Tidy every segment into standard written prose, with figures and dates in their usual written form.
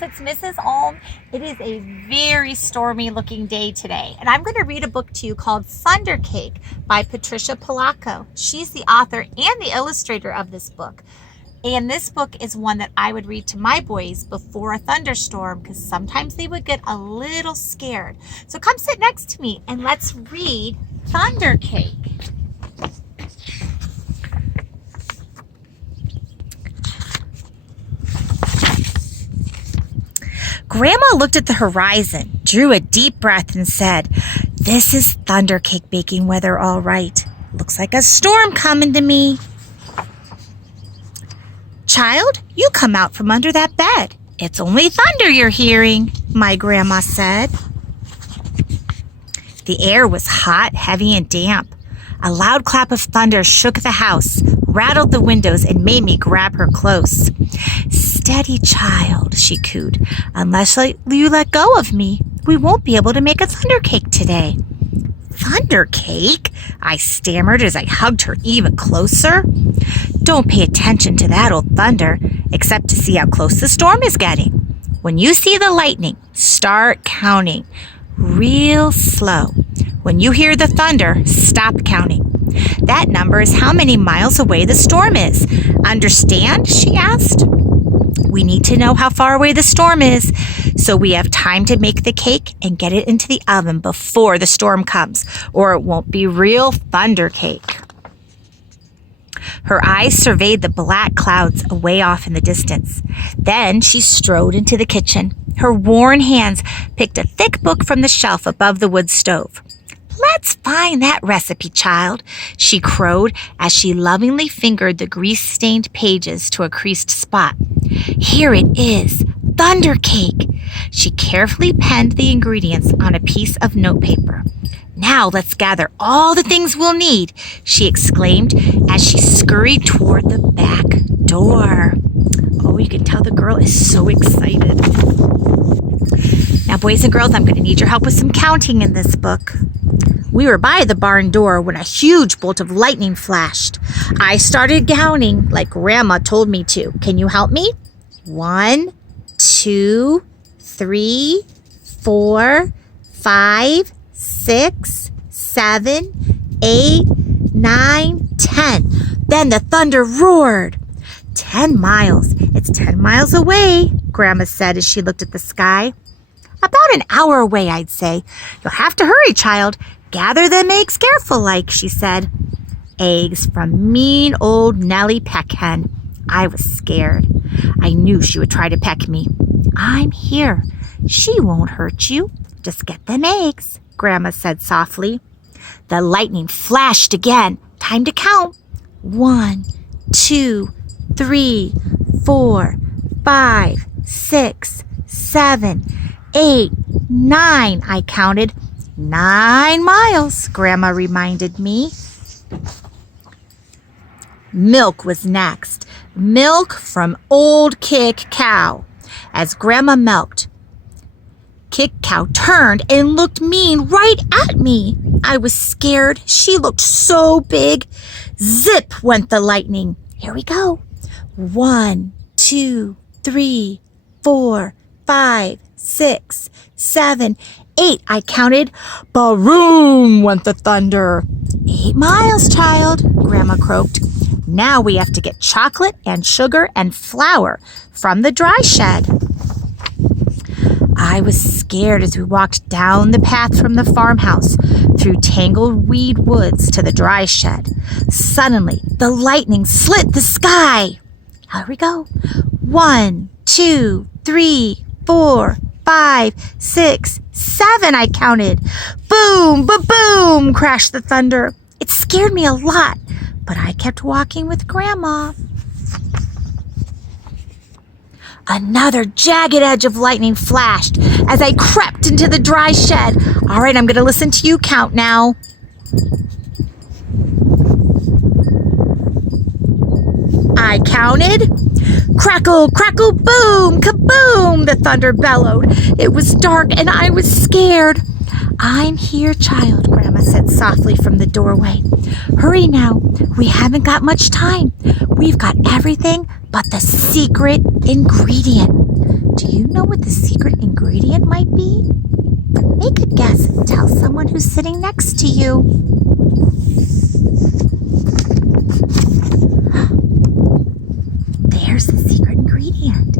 girls, it's Mrs. Ulm. It is a very stormy looking day today, and I'm going to read a book to you called Thunder Cake by Patricia Polacco. She's the author and the illustrator of this book. And this book is one that I would read to my boys before a thunderstorm because sometimes they would get a little scared. So come sit next to me and let's read Thunder Cake. Grandma looked at the horizon, drew a deep breath, and said, "This is thunder cake baking weather, all right. Looks like a storm coming to me." "Child, you come out from under that bed. It's only thunder you're hearing," my grandma said. The air was hot, heavy, and damp. A loud clap of thunder shook the house, rattled the windows, and made me grab her close. "Steady, child," she cooed. "Unless you let go of me, we won't be able to make a thunder cake today." "Thunder cake?" I stammered as I hugged her even closer. "Don't pay attention to that old thunder, except to see how close the storm is getting. When you see the lightning, start counting real slow. When you hear the thunder, stop counting. That number is how many miles away the storm is. Understand?" she asked. "We need to know how far away the storm is, so we have time to make the cake and get it into the oven before the storm comes, or it won't be real thunder cake." Her eyes surveyed the black clouds away off in the distance. Then she strode into the kitchen. Her worn hands picked a thick book from the shelf above the wood stove. "Let's find that recipe, child," she crowed as she lovingly fingered the grease-stained pages to a creased spot. "Here it is, thunder cake." She carefully penned the ingredients on a piece of notepaper. "Now let's gather all the things we'll need," she exclaimed as she scurried toward the back door. Oh, you can tell the girl is so excited. Now, boys and girls, I'm going to need your help with some counting in this book. We were by the barn door when a huge bolt of lightning flashed. I started counting like Grandma told me to. Can you help me? 1, 2, 3, 4, 5, 6, 7, 8, 9, 10. Then the thunder roared. 10 miles. It's 10 miles away, Grandma said as she looked at the sky. "About an hour away, I'd say. You'll have to hurry, child. Gather them eggs careful like," she said. Eggs from mean old Nellie Peckhen. I was scared. I knew she would try to peck me. "I'm here. She won't hurt you. Just get them eggs," Grandma said softly. The lightning flashed again. Time to count. 1, 2, 3, 4, 5, 6, 7, 8, 9, I counted. 9 miles, Grandma reminded me. Milk was next. Milk from Old Kick Cow. As Grandma milked, Kick Cow turned and looked mean right at me. I was scared. She looked so big. Zip went the lightning. Here we go. 1, 2, 3, 4, 5, 6, 7, 8, I counted. Baroom went the thunder. 8 miles, child, Grandma croaked. Now we have to get chocolate and sugar and flour from the dry shed. I was scared as we walked down the path from the farmhouse, through tangled weed woods to the dry shed. Suddenly, the lightning slit the sky. Here we go. 1, 2, 3, 4, 5, 6, 7, I counted. Boom, ba-boom, crashed the thunder. It scared me a lot, but I kept walking with Grandma. Another jagged edge of lightning flashed as I crept into the dry shed. All right, I'm going to listen to you count now. I counted. Crackle, crackle, boom, kaboom, the thunder bellowed. It was dark and I was scared. I'm here, child, Grandma said softly from the doorway. Hurry now. We haven't got much time. We've got everything but the secret ingredient. Do you know what the secret ingredient might be? Make a guess and tell someone who's sitting next to you. There's the secret ingredient.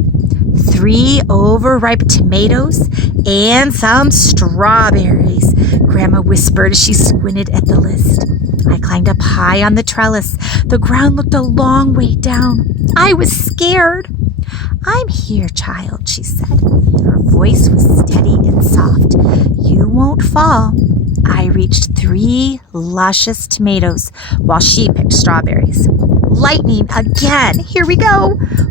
3 overripe tomatoes and some strawberries, Grandma whispered as she squinted at the list. I climbed up high on the trellis. The ground looked a long way down. I was scared. I'm here, child, she said. Her voice was steady and soft. You won't fall. I reached 3 luscious tomatoes while she picked strawberries. Lightning again. Here we go.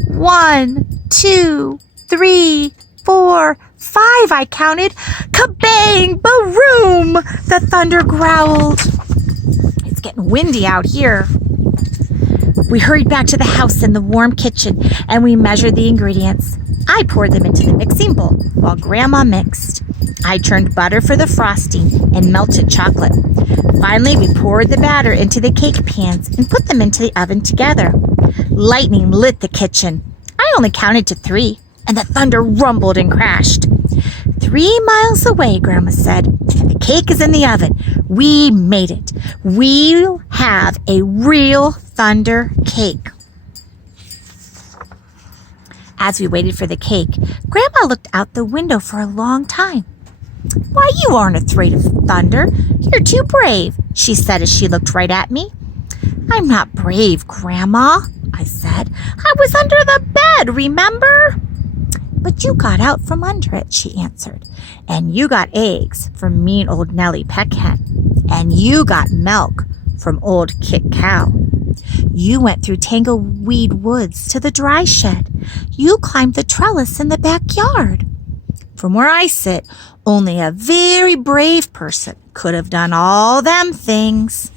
1, 2, 3, 4, 5, I counted. Kabang! Boom! The thunder growled. It's getting windy out here. We hurried back to the house in the warm kitchen and we measured the ingredients. I poured them into the mixing bowl while Grandma mixed. I churned butter for the frosting and melted chocolate. Finally, we poured the batter into the cake pans and put them into the oven together. Lightning lit the kitchen. I only counted to 3, and the thunder rumbled and crashed. 3 miles away, Grandma said, and the cake is in the oven. We made it. We'll have a real thunder cake. As we waited for the cake, Grandma looked out the window for a long time. Why, you aren't afraid of thunder. You're too brave, she said as she looked right at me. I'm not brave, Grandma, I said. I was under the bed, remember? But you got out from under it, she answered. And you got eggs from mean old Nellie Peckhen. And you got milk from old Kit Cow. You went through Tangleweed Woods to the dry shed. You climbed the trellis in the backyard. From where I sit, only a very brave person could have done all them things.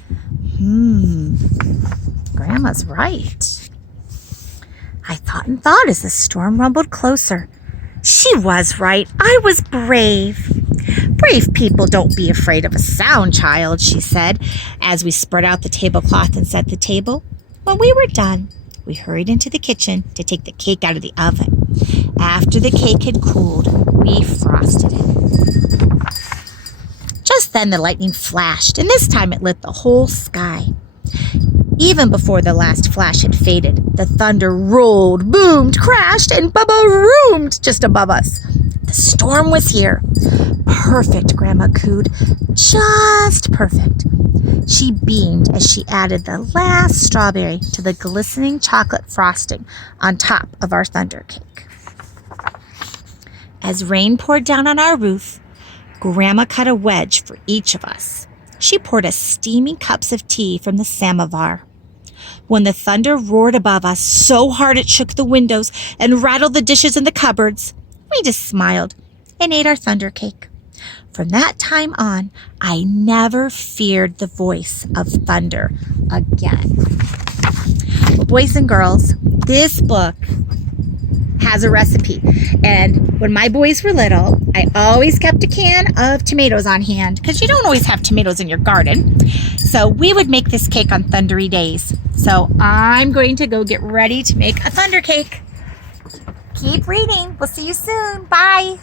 Grandma's right. I thought and thought as the storm rumbled closer. She was right. I was brave. Brave people don't be afraid of a sound, child, she said, as we spread out the tablecloth and set the table. When we were done, we hurried into the kitchen to take the cake out of the oven. After the cake had cooled, we frosted it. Just then the lightning flashed, and this time it lit the whole sky. Even before the last flash had faded, the thunder rolled, boomed, crashed, and bubba-roomed just above us. The storm was here. Perfect, Grandma cooed. Just perfect. She beamed as she added the last strawberry to the glistening chocolate frosting on top of our thunder cake. As rain poured down on our roof, Grandma cut a wedge for each of us. She poured us steaming cups of tea from the samovar. When the thunder roared above us so hard it shook the windows and rattled the dishes in the cupboards, we just smiled and ate our thunder cake. From that time on, I never feared the voice of thunder again. Well, boys and girls, this book has a recipe. And when my boys were little, I always kept a can of tomatoes on hand because you don't always have tomatoes in your garden. So we would make this cake on thundery days. So I'm going to go get ready to make a thunder cake. Keep reading. We'll see you soon. Bye.